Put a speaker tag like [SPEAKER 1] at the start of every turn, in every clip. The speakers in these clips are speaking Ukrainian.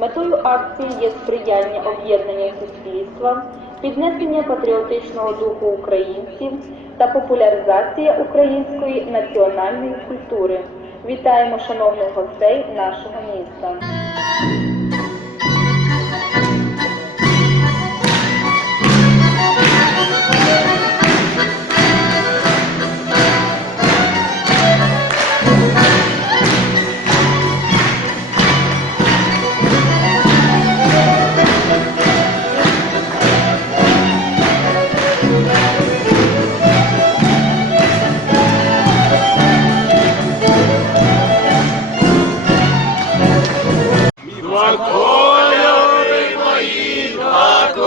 [SPEAKER 1] Метою акції є сприяння об'єднання суспільства, піднесення патріотичного духу українців та популяризація української національної культури. Вітаємо шановних гостей нашого міста.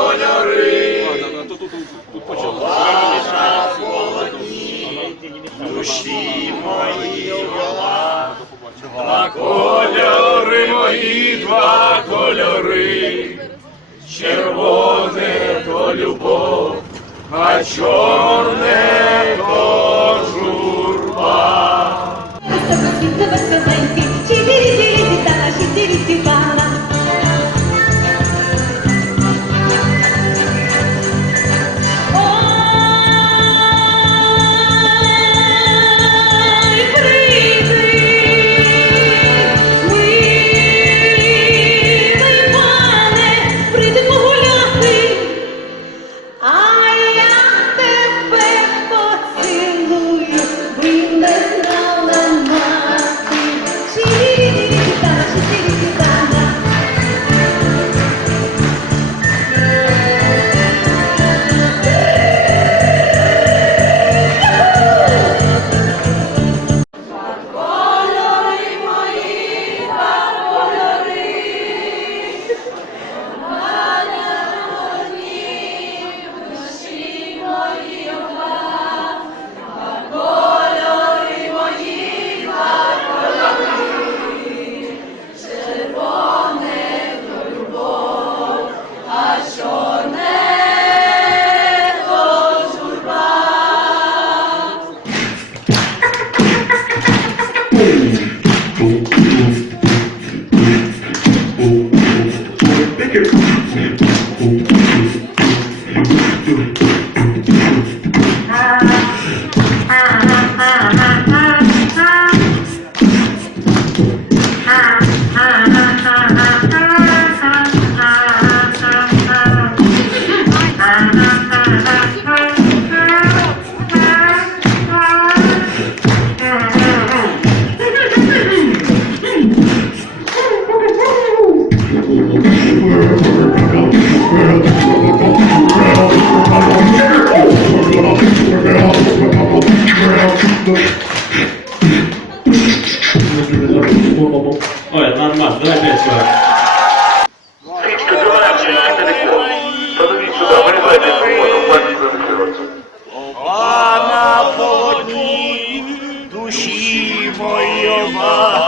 [SPEAKER 2] Кольори. Тут почало. Душі мої вола. Два кольори мої, два кольори. Червоне то любов, а чорне
[SPEAKER 3] Ah, ah, ah, ah. ah.
[SPEAKER 2] Olyan, már más, de lehet Pana powodzi dusi wojowa.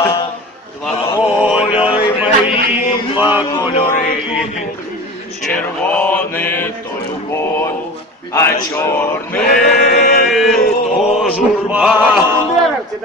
[SPEAKER 2] Два кольори, червоне то любов, а чорне то журба.